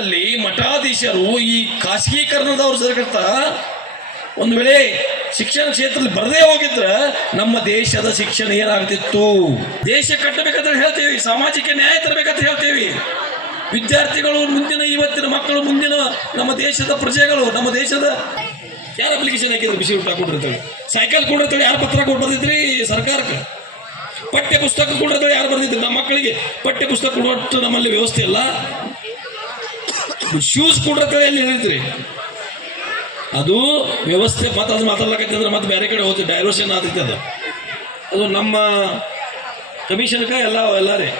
ಭಾರತದಲ್ಲಿ ಮಠಾಧೀಶರು ಈ ಖಾಸಗೀಕರಣದವ್ರು ಸರ್ಕರ್ತ ಒಂದು ವೇಳೆ ಶಿಕ್ಷಣ ಕ್ಷೇತ್ರದಲ್ಲಿ ಬರದೇ ಹೋಗಿದ್ರೆ ನಮ್ಮ ದೇಶದ ಶಿಕ್ಷಣ ಏನಾಗ್ತಿತ್ತು. ದೇಶ ಕಟ್ಟಬೇಕಂತ ಹೇಳ್ತೇವೆ, ಸಾಮಾಜಿಕ ನ್ಯಾಯ ತರಬೇಕಂತ ಹೇಳ್ತೇವೆ. ವಿದ್ಯಾರ್ಥಿಗಳು ಮುಂದಿನ ಇವತ್ತಿನ ಮಕ್ಕಳು ಮುಂದಿನ ನಮ್ಮ ದೇಶದ ಪ್ರಜೆಗಳು, ನಮ್ಮ ದೇಶದ ಯಾರು ಅಪ್ಲಿಕೇಶನ್ ಹಾಕಿದ್ರು ಬಿಸಿ ಊಟ ಕೊಟ್ಟಿರ್ತಾರೆ, ಸೈಕಲ್ ಕೊಟ್ಟಿರ್ತಾರೆ, ಯಾರು ಪತ್ರ ಕೊಟ್ಟು ಬಂದಿದ್ರಿ ಸರ್ಕಾರಕ್ಕೆ, ಪಠ್ಯ ಪುಸ್ತಕ ಕೊಟ್ಟಿರ್ತಾರೆ ಯಾರು ಬರ್ದಿದ್ರು. ನಮ್ಮ ಮಕ್ಕಳಿಗೆ ಪಠ್ಯ ಪುಸ್ತಕ ಕೊಡುವಷ್ಟು ನಮ್ಮಲ್ಲಿ ವ್ಯವಸ್ಥೆ ಇಲ್ಲ. ಶೂಸ್ ಕೊಟ್ಟಿರ್ತಾರೆ ಎಲ್ಲಿ ಹೇಳಿದ್ರಿ, ಅದು ವ್ಯವಸ್ಥೆ ಮಾತಾಡ್ಲಕೈತೆ ಅಂದ್ರೆ ಮತ್ತೆ ಬೇರೆ ಕಡೆ ಹೋಗ್ತದೆ, ಡೈವರ್ಷನ್ ಆಗ್ತೈತೆ. ಅದು ನಮ್ಮ ಕಮಿಷನ್ಗೆ ಎಲ್ಲರೇ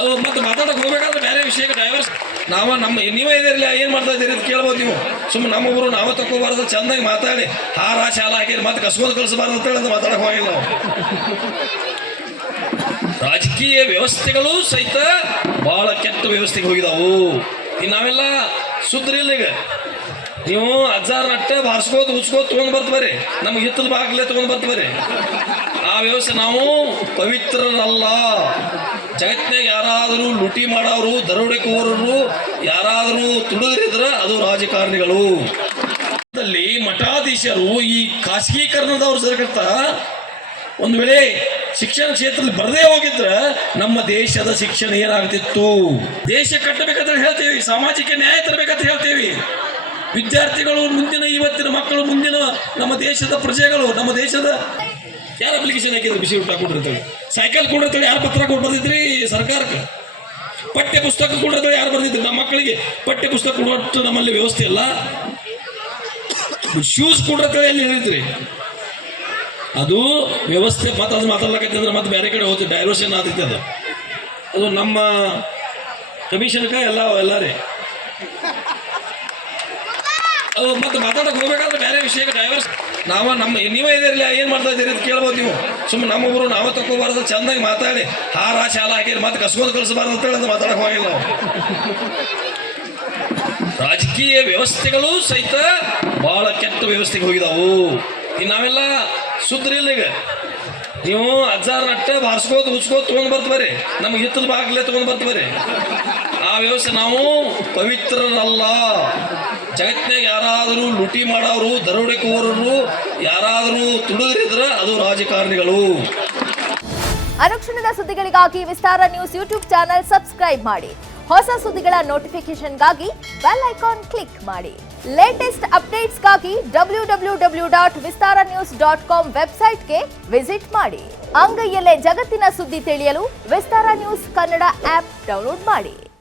ಅದು ಮತ್ತೆ ಮಾತಾಡಕ್ಕೆ ಹೋಗ್ಬೇಕಾದ್ರೆ ಬೇರೆ ವಿಷಯಕ್ಕೆ ಡೈವರ್ಸ್ ನೀವೇ ಇದಿರಲಿಲ್ಲ ಏನು ಮಾಡ್ತಾ ಇದ್ದೀರಿ ಅಂತ ಕೇಳ್ಬೋದು ನೀವು. ಸುಮ್ಮನೆ ನಮ್ಮೊಬ್ಬರು ನಾವೇ ತಗೋಬಾರ್ದು, ಚೆಂದಾಗಿ ಮಾತಾಡಿ ಹಾರ ಶಾಲ ಹಾಕಿರಿ ಮತ್ತೆ ಕಸ್ಕೋದು ಕಳಿಸಬಾರ್ದು ಅಂತೇಳಿ ಅದು ಮಾತಾಡಕ್ಕೆ ಹೋಗಿಲ್ಲ ನಾವು. ರಾಜಕೀಯ ವ್ಯವಸ್ಥೆಗಳು ಸಹಿತ ಬಹಳ ಕೆಟ್ಟ ವ್ಯವಸ್ಥೆಗೆ ಹೋಗಿದಾವು. ನಾವೆಲ್ಲ ಸುದ್ರಿಲ್ಲ. ಈಗ ನೀವು ಅಜ್ಜಾರ ನಟ್ಟೆ ಬಾರಿಸ್ಕೋದು ಉಚ್ಕೋದು ತೊಗೊಂಡು ಬರ್ತಬರಿ, ನಮ್ಗೆ ಹಿತ್ತಲ ಬಾಗ್ಲೇ ತೊಗೊಂಡು ಬರ್ತಬರಿ. ಆ ವ್ಯವಸ್ಥೆ ನಾವು ಪವಿತ್ರರಲ್ಲ. ಜಗತ್ತಿನಾಗ ಯಾರಾದರೂ ಲೂಟಿ ಮಾಡೋರು, ದರೋಡೆಕೋರರು ಯಾರಾದರೂ ತುಡುಗರಿದ್ರೆ ಅದು ರಾಜಕಾರಣಿಗಳು. ಮಠಾಧೀಶರು ಈ ಖಾಸಗೀಕರಣದವ್ರು ಸರ್ಕರ್ತ ಒಂದು ವೇಳೆ ಶಿಕ್ಷಣ ಕ್ಷೇತ್ರದಲ್ಲಿ ಬರದೇ ಹೋಗಿದ್ರೆ ನಮ್ಮ ದೇಶದ ಶಿಕ್ಷಣ ಏನಾಗ್ತಿತ್ತು. ದೇಶ ಕಟ್ಟಬೇಕಂತ ಹೇಳ್ತೇವೆ, ಸಾಮಾಜಿಕ ನ್ಯಾಯ ತರಬೇಕಂತ ಹೇಳ್ತೇವೆ. ವಿದ್ಯಾರ್ಥಿಗಳು ಮುಂದಿನ ಇವತ್ತಿನ ಮಕ್ಕಳು ಮುಂದಿನ ನಮ್ಮ ದೇಶದ ಪ್ರಜೆಗಳು, ನಮ್ಮ ದೇಶದ ಯಾರು ಅಪ್ಲಿಕೇಶನ್ ಹಾಕಿದ್ರು ಬಿಸಿ ಊಟ ಕೊಟ್ಟಿರ್ತಾರೆ, ಸೈಕಲ್ ಕೊಟ್ಟಿರ್ತಾರೆ, ಯಾರು ಪತ್ರ ಕೊಟ್ಟು ಬಂದಿದ್ರಿ ಸರ್ಕಾರಕ್ಕೆ, ಪಠ್ಯ ಪುಸ್ತಕ ಕೊಟ್ಟಿರ್ತಾರೆ ಯಾರು ಬರ್ದಿದ್ರು. ನಮ್ಮ ಮಕ್ಕಳಿಗೆ ಪಠ್ಯ ಪುಸ್ತಕ ಕೊಡುವಷ್ಟು ನಮ್ಮಲ್ಲಿ ವ್ಯವಸ್ಥೆ ಇಲ್ಲ. ಶೂಸ್ ಕೊಟ್ಟಿರ್ತಾರೆ ಎಲ್ಲಿ ಹೇಳಿದ್ರಿ, ಅದು ವ್ಯವಸ್ಥೆ ಮಾತಾಡ್ಲಕೈತೆ ಅಂದ್ರೆ ಮತ್ತೆ ಬೇರೆ ಕಡೆ ಹೋಗ್ತದೆ, ಡೈವರ್ಷನ್ ಆಗ್ತೈತೆ. ಅದು ನಮ್ಮ ಕಮಿಷನ್ಗೆ ಎಲ್ಲರೇ ಅದು ಮತ್ತೆ ಮಾತಾಡಕ್ಕೆ ಹೋಗ್ಬೇಕಾದ್ರೆ ಬೇರೆ ವಿಷಯಕ್ಕೆ ಡೈವರ್ಸ್ ನೀವೇ ಇದಿರಲಿಲ್ಲ ಏನು ಮಾಡ್ತಾ ಇದ್ದೀರಿ ಅಂತ ಕೇಳ್ಬೋದು ನೀವು. ಸುಮ್ಮನೆ ನಮ್ಮೊಬ್ಬರು ನಾವೇ ತಗೋಬಾರ್ದು, ಚೆಂದಾಗಿ ಮಾತಾಡಿ ಹಾರ ಶಾಲ ಹಾಕಿರಿ ಮತ್ತೆ ಕಸ್ಕೋದು ಕಳಿಸಬಾರ್ದು ಅಂತೇಳಿ ಅದು ಮಾತಾಡಕ್ಕೆ ಹೋಗಿಲ್ಲ ನಾವು. ರಾಜಕೀಯ ವ್ಯವಸ್ಥೆಗಳು ಸಹಿತ ಬಹಳ ಕೆಟ್ಟ ವ್ಯವಸ್ಥೆಗೆ ಹೋಗಿದಾವು. ನಾವೆಲ್ಲ ಸುದ್ರಿಲ್ಲ. ಈಗ ನೀವು ಅಜ್ಜಾರ ನಟ್ಟೆ ಬಾರಿಸ್ಕೋದು ಉಚ್ಕೋದು ತೊಗೊಂಡು ಬರ್ತಬರಿ, ನಮ್ಗೆ ಹಿತ್ತಲ ಬಾಗ್ಲೇ ತೊಗೊಂಡು ಬರ್ತಬರಿ. ಆ ವ್ಯವಸ್ಥೆ ನಾವು ಪವಿತ್ರರಲ್ಲ. ಜಗತ್ತಿನಾಗ ಯಾರಾದರೂ ಲೂಟಿ ಮಾಡೋರು, ದರೋಡೆಕೋರರು ಯಾರಾದರೂ ತುಡುಗರಿದ್ರೆ ಅದು ರಾಜಕಾರಣಿಗಳು. ಅನುಕ್ಷಣದ ಸುದ್ದಿಗಳಿಗಾಗಿ ವಿಸ್ತಾರ ನ್ಯೂಸ್ ಯೂಟ್ಯೂಬ್ ಚಾನೆಲ್ ಸಬ್ಸ್ಕ್ರೈಬ್ ಮಾಡಿ. ಹೊಸ ಸುದ್ದಿಗಳ ನೋಟಿಫಿಕೇಶನ್ಗಾಗಿ ಬೆಲ್ ಐಕಾನ್ ಕ್ಲಿಕ್ ಮಾಡಿ. ಲೇಟೆಸ್ಟ್ ಅಪ್ಡೇಟ್ಸ್ಗಾಗಿ www.vistaranews.com ವೆಬ್ಸೈಟ್ಗೆ ವಿಸಿಟ್ ಮಾಡಿ. ಅಂಗೈಯಲ್ಲೇ ಜಗತ್ತಿನ ಸುದ್ದಿ ತಿಳಿಯಲು ವಿಸ್ತಾರ ನ್ಯೂಸ್ ಕನ್ನಡ ಆಪ್ ಡೌನ್ಲೋಡ್ ಮಾಡಿ.